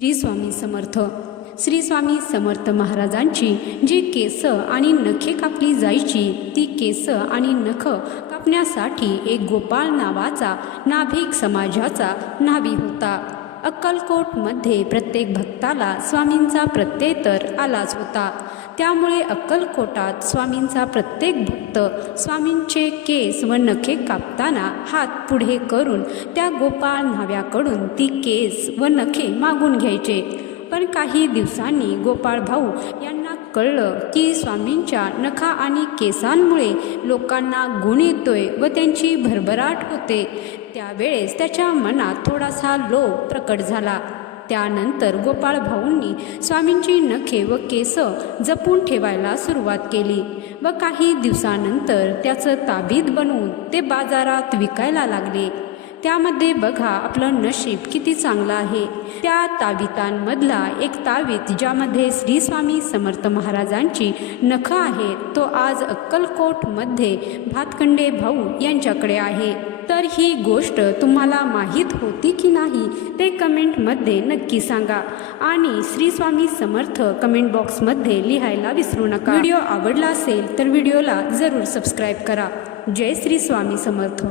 श्री स्वामी समर्थ. श्री स्वामी समर्थ महाराजांची जी केस आणि नखे कापली जायची ती केस आणि नख कापण्यासाठी एक गोपाळ नावाचा नाभिक समाजाचा नाभी होता. अक्कलकोटमध्ये प्रत्येक भक्ताला स्वामींचा प्रत्यय तर आलाच होता. त्यामुळे अक्कलकोटात स्वामींचा प्रत्येक भक्त स्वामींचे केस व नखे कापताना हात पुढे करून त्या गोपाळ न्हाव्याकडून ती केस व नखे मागून घ्यायचे. पण काही दिवसांनी गोपाळ भाऊ यांना कळलं की स्वामींच्या नखा आणि केसांमुळे लोकांना गुण येतोय व त्यांची भरभराट होते. त्यावेळेस त्याच्या मनात थोडासा लोभ प्रकट झाला. त्यानंतर गोपाळ भाऊंनी स्वामींची नखे व केस जपून ठेवायला सुरुवात केली व काही दिवसानंतर त्याचं ताबीत बनवून ते बाजारात विकायला लागले. त्यामध्ये बघा आपलं नशीब किती चांगलं आहे. त्या तावितांमधला एक तावीत ज्यामध्ये श्री स्वामी समर्थ महाराजांची नखं आहेत तो आज अक्कलकोटमध्ये भातखंडे भाऊ यांच्याकडे आहे. तर ही गोष्ट तुम्हाला माहीत होती की नाही ते कमेंटमध्ये नक्की सांगा आणि श्री स्वामी समर्थ कमेंट बॉक्समध्ये लिहायला विसरू नका. व्हिडिओ आवडला असेल तर व्हिडिओला जरूर सबस्क्राईब करा. जय श्री स्वामी समर्थ.